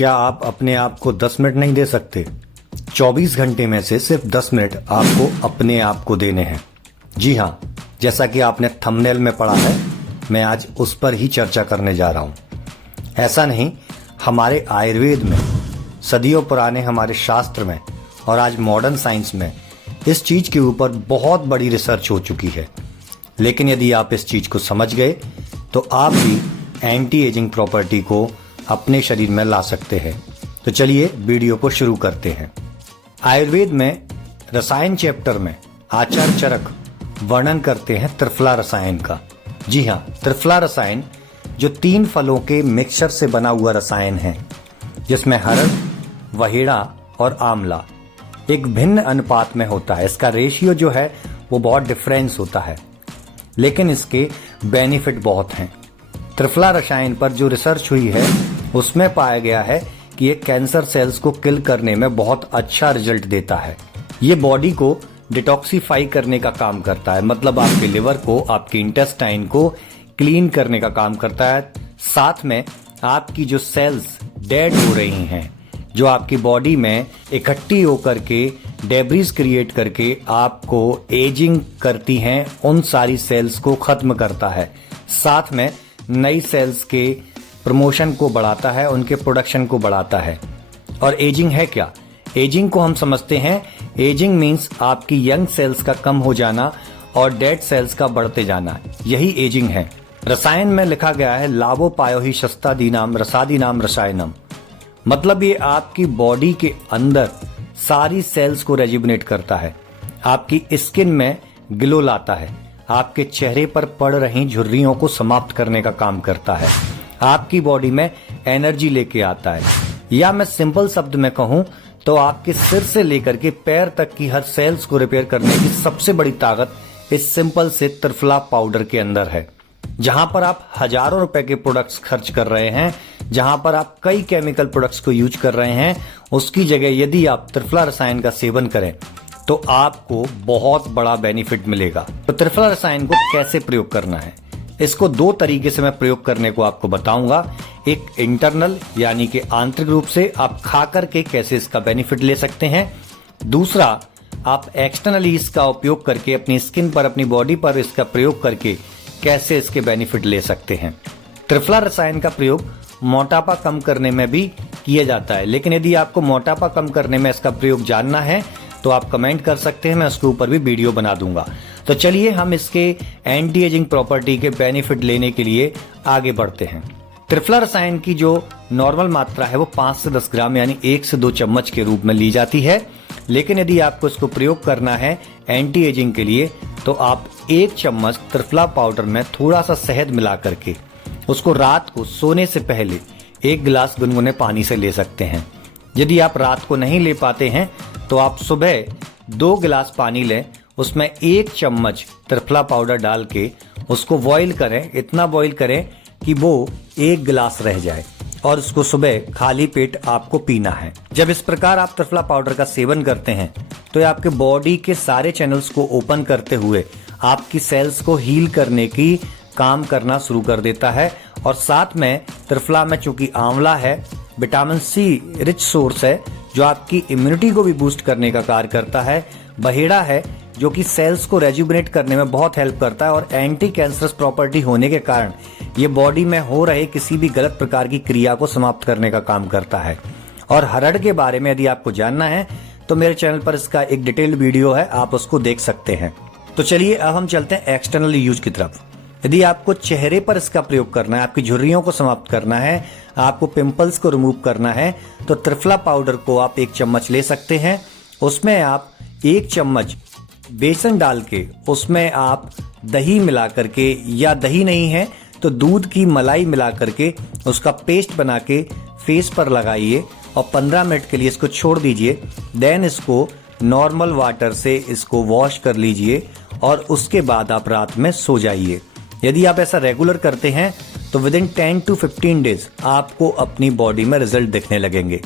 क्या आप अपने आप को 10 मिनट नहीं दे सकते? 24 घंटे में से सिर्फ 10 मिनट आपको अपने आप को देने हैं। जी हाँ, जैसा कि आपने थंबनेल में पढ़ा है, मैं आज उस पर ही चर्चा करने जा रहा हूँ। ऐसा नहीं, हमारे आयुर्वेद में, सदियों पुराने हमारे शास्त्र में और आज मॉडर्न साइंस में इस चीज़ के ऊपर बहुत बड़ी रिसर्च हो चुकी है। लेकिन यदि आप इस चीज़ को समझ गए तो आप भी एंटी एजिंग प्रॉपर्टी को अपने शरीर में ला सकते हैं। तो चलिए वीडियो को शुरू करते हैं। आयुर्वेद में रसायन चैप्टर में आचार्य चरक वर्णन करते हैं त्रिफला रसायन का। जी हाँ, त्रिफला रसायन जो 3 फलों के मिक्सचर से बना हुआ रसायन है, जिसमें हरड़, वहेड़ा और आंवला एक भिन्न अनुपात में होता है। इसका रेशियो जो है वो बहुत डिफरेंस होता है, लेकिन इसके बेनिफिट बहुत हैं। त्रिफला रसायन पर जो रिसर्च हुई है उसमें पाया गया है कि ये कैंसर सेल्स को किल करने में बहुत अच्छा रिजल्ट देता है। ये बॉडी को डिटॉक्सिफाई करने का काम करता है, मतलब आपके लिवर को, आपके इंटेस्टाइन को क्लीन करने का काम करता है। साथ में आपकी जो सेल्स डेड हो रही हैं, जो आपकी बॉडी में इकट्ठी होकर के डेब्रीज क्रिएट करके आपको एजिंग करती हैं, उन सारी सेल्स को खत्म करता है। साथ में नई सेल्स के प्रमोशन को बढ़ाता है, उनके प्रोडक्शन को बढ़ाता है। और एजिंग है क्या? एजिंग को हम समझते हैं, एजिंग मीन्स आपकी यंग सेल्स का कम हो जाना और डेड सेल्स का बढ़ते जाना, यही एजिंग है। रसायन में लिखा गया है लाभोपायो ही शस्तादीनाम रसादीनाम रसायनम, मतलब ये आपकी बॉडी के अंदर सारी सेल्स को रेजुविनेट करता है, आपकी स्किन में ग्लो लाता है, आपके चेहरे पर पड़ रही झुर्रियों को समाप्त करने का काम करता है, आपकी बॉडी में एनर्जी लेके आता है। या मैं सिंपल शब्द में कहूं तो आपके सिर से लेकर के पैर तक की हर सेल्स को रिपेयर करने की सबसे बड़ी ताकत इस सिंपल से त्रिफला पाउडर के अंदर है। जहां पर आप हजारों रुपए के प्रोडक्ट्स खर्च कर रहे हैं, जहां पर आप कई केमिकल प्रोडक्ट्स को यूज कर रहे हैं, उसकी जगह यदि आप त्रिफला रसायन का सेवन करें तो आपको बहुत बड़ा बेनिफिट मिलेगा। तो त्रिफला रसायन को कैसे प्रयोग करना है, इसको 2 तरीके से मैं प्रयोग करने को आपको बताऊंगा। एक इंटरनल यानी कि आंतरिक रूप से आप खा करके कैसे इसका बेनिफिट ले सकते हैं। दूसरा, आप एक्सटर्नली इसका उपयोग करके अपनी स्किन पर, अपनी बॉडी पर इसका प्रयोग करके कैसे इसके बेनिफिट ले सकते हैं। त्रिफला रसायन का प्रयोग मोटापा कम करने में भी किया जाता है, लेकिन यदि आपको मोटापा कम करने में इसका प्रयोग जानना है तो आप कमेंट कर सकते हैं, मैं उसके ऊपर भी वीडियो बना दूंगा। तो चलिए हम इसके एंटी एजिंग प्रॉपर्टी के बेनिफिट लेने के लिए आगे बढ़ते हैं। त्रिफला रसायन की जो नॉर्मल मात्रा है वो 5 से 10 ग्राम यानी 1 से 2 चम्मच के रूप में ली जाती है, लेकिन यदि आपको इसको प्रयोग करना है एंटी एजिंग के लिए तो आप 1 चम्मच त्रिफला पाउडर में थोड़ा सा शहद मिला करके उसको रात को सोने से पहले 1 गिलास गुनगुने पानी से ले सकते हैं। यदि आप रात को नहीं ले पाते हैं तो आप सुबह 2 गिलास पानी लें, उसमें 1 चम्मच त्रिफला पाउडर डाल के उसको बॉईल करें, इतना बॉईल करें कि वो 1 गिलास रह जाए, और उसको सुबह खाली पेट आपको पीना है। जब इस प्रकार आप त्रिफला पाउडर का सेवन करते हैं तो ये आपके बॉडी के सारे चैनल्स को ओपन करते हुए आपकी सेल्स को हील करने की काम करना शुरू कर देता है। और साथ में त्रिफला में चूंकि आंवला है, विटामिन सी रिच सोर्स है जो आपकी इम्यूनिटी को भी बूस्ट करने का कार्य करता है। वहेड़ा है जो कि सेल्स को रेजुविनेट करने में बहुत हेल्प करता है, और एंटी कैंसरस प्रॉपर्टी होने के कारण ये बॉडी में हो रहे किसी भी गलत प्रकार की क्रिया को समाप्त करने का काम करता है। और हरड़ के बारे में यदि आपको जानना है तो मेरे चैनल पर इसका एक डिटेल्ड वीडियो है, आप उसको देख सकते हैं। तो चलिए अब हम चलते हैं एक्सटर्नल यूज की तरफ। यदि आपको चेहरे पर इसका प्रयोग करना है, आपकी झुर्रियों को समाप्त करना है, आपको पिंपल्स को रिमूव करना है, तो त्रिफला पाउडर को आप 1 चम्मच ले सकते हैं। उसमें आप 1 चम्मच बेसन डाल के उसमें आप दही मिला करके, या दही नहीं है तो दूध की मलाई मिला करके उसका पेस्ट बना के फेस पर लगाइए और 15 मिनट के लिए इसको छोड़ दीजिए। देन इसको नॉर्मल वाटर से इसको वॉश कर लीजिए और उसके बाद आप रात में सो जाइए। यदि आप ऐसा रेगुलर करते हैं तो विद इन 10 to 15 डेज आपको अपनी बॉडी में रिजल्ट दिखने लगेंगे।